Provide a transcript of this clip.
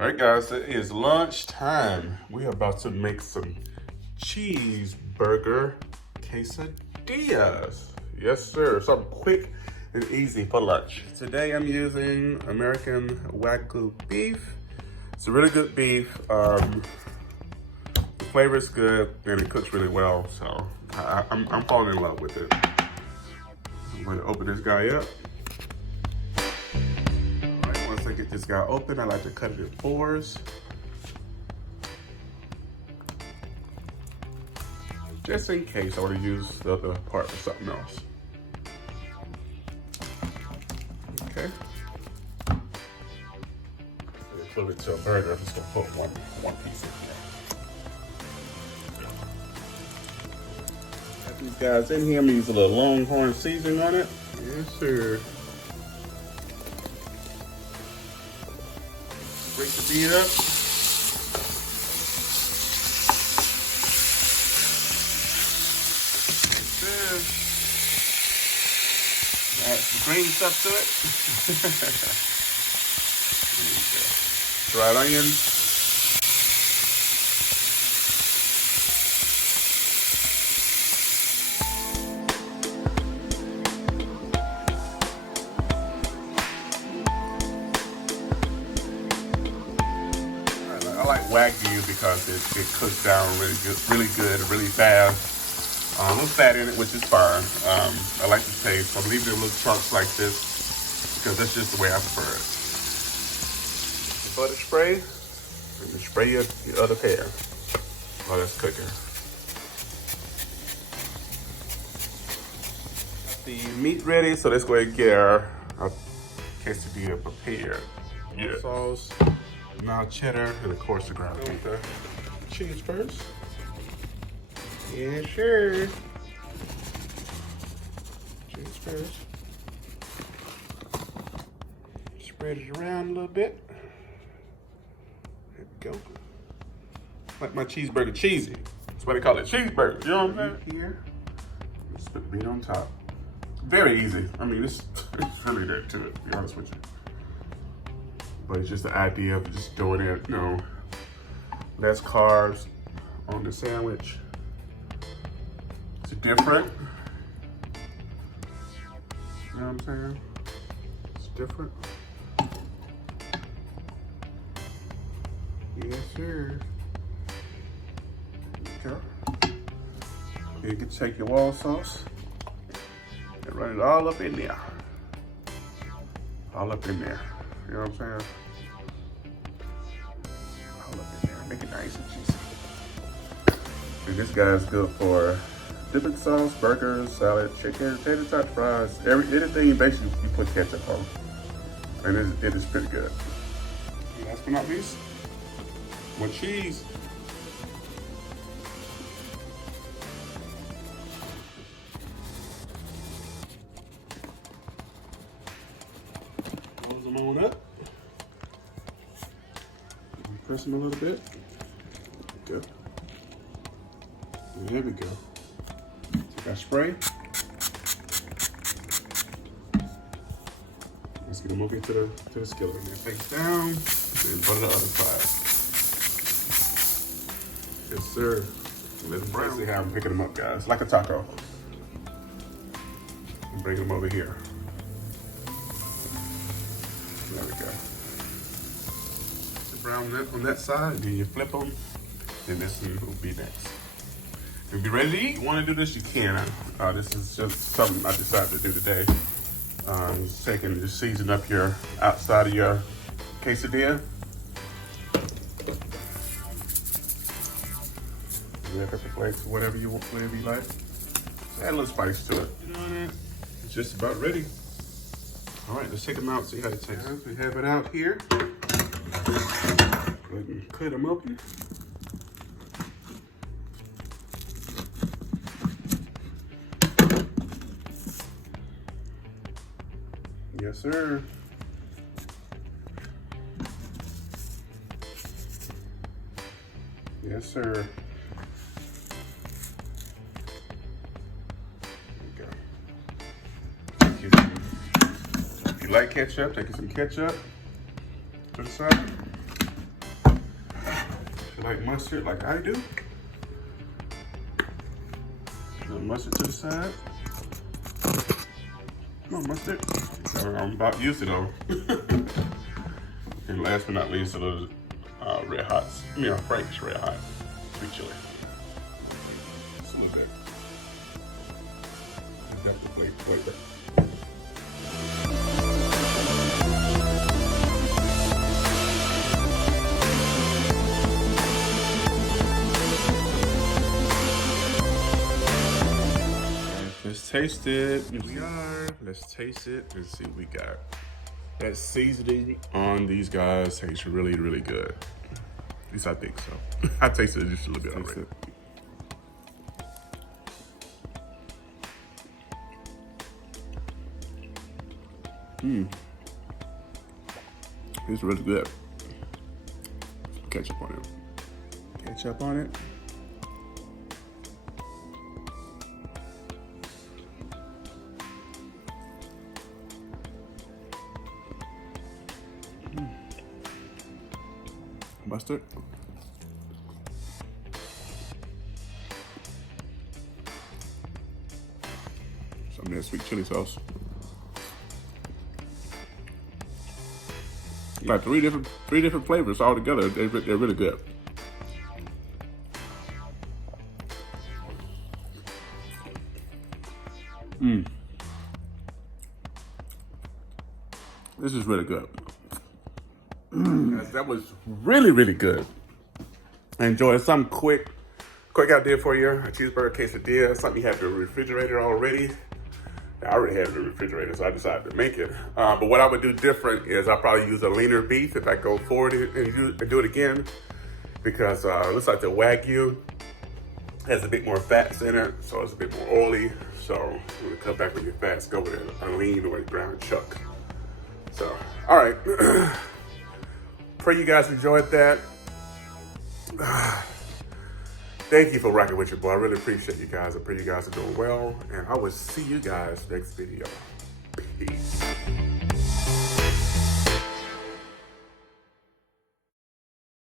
All right, guys, it is lunch time. We are about to make some cheeseburger quesadillas. Yes, sir. Something quick and easy for lunch. Today I'm using American Wagyu beef. It's a really good beef. The flavor is good and it cooks really well. So I'm falling in love with it. I'm going to open this guy up. Once I get this guy open, I like to cut it in fours. Just in case I want to use the other part for something else. Okay. Flip it to a burger. I'm just gonna put one piece in here. Got these guys in here. I'm gonna use a little Longhorn seasoning on it. Yes, sir. Break the bean up. Add some green stuff to it. There you go. Dried onions. I like Wagyu because it cooks down really good, really fast. A little fat in it, which is fine. I like the taste. I'm leaving it in little chunks like this because that's just the way I prefer it. The butter spray, and you spray your other pan while that's cooking. Got the meat ready, so let's go ahead and get our quesadilla prepared. Yeah. Sauce, now cheddar, and of course the ground beef. The cheese first. Yeah, sure. Cheese first. Spread it around a little bit. There we go. Like my cheeseburger cheesy. That's why they call it cheeseburger. You know what I'm saying? Here. Let's put the meat on top. Very easy. I mean, it's really there to it, to be honest with you. But it's just the idea of just doing it, you know, less carbs on the sandwich. It's different. You know what I'm saying? It's different. Yes, sir. Okay. You can take your wall sauce and run it all up in there. All up in there. You know what I'm saying? All up in there. Make it nice and juicy. And this guy's good for dipping sauce, burgers, salad, chicken, tater tot fries, anything basically you put ketchup on. And it is pretty good. And last but not least, more cheese. Close them on up. Press them a little bit. Good. And there we go. Take our spray. Let's get them over to the skillet. And then face down and butter the other side. Yes, sir. Let them brown. See how I'm picking them up, guys. Like a taco. And bring them over here. There we go. Brown on that side, then you flip them, then this one will be next. If you're ready to eat, you want to do this, you can. This is just something I decided to do today. Just season up your outside of your quesadilla. Red pepper flakes, whatever you want, flavor you like. Just add a little spice to it. You know what? It's just about ready. All right, let's take them out, see how it tastes. We have it out here. Go ahead and cut them open. Yes, sir. Yes, sir. There you go. If you like ketchup, take some ketchup to the side. You like mustard like I do? Mustard to the side. No mustard. So I'm about to use it though. And last but not least, a little red hot, Frank's red hot sweet chili. Just a little bit. Definitely flavor. Let's taste it. Here we are. Let's taste it and see what we got. That seasoning on these guys tastes really, really good. At least I think so. I tasted it just a little bit already. It's really good. Ketchup on it. Ketchup on it. Mustard. Some of that sweet chili sauce. Got three different flavors all together. They're really good. This is really good. That was really, really good. I enjoyed something quick idea for you. A cheeseburger quesadilla, something you have in the refrigerator already. I already have it in the refrigerator, so I decided to make it. But what I would do different is I'll probably use a leaner beef if I go forward and do it again. Because it looks like the Wagyu has a bit more fats in it, so it's a bit more oily. So I'm gonna cut back on your fats, go with a lean or a ground chuck. So, all right. Pray you guys enjoyed that. Thank you for rocking with your boy. I really appreciate you guys. I pray you guys are doing well. And I will see you guys next video. Peace.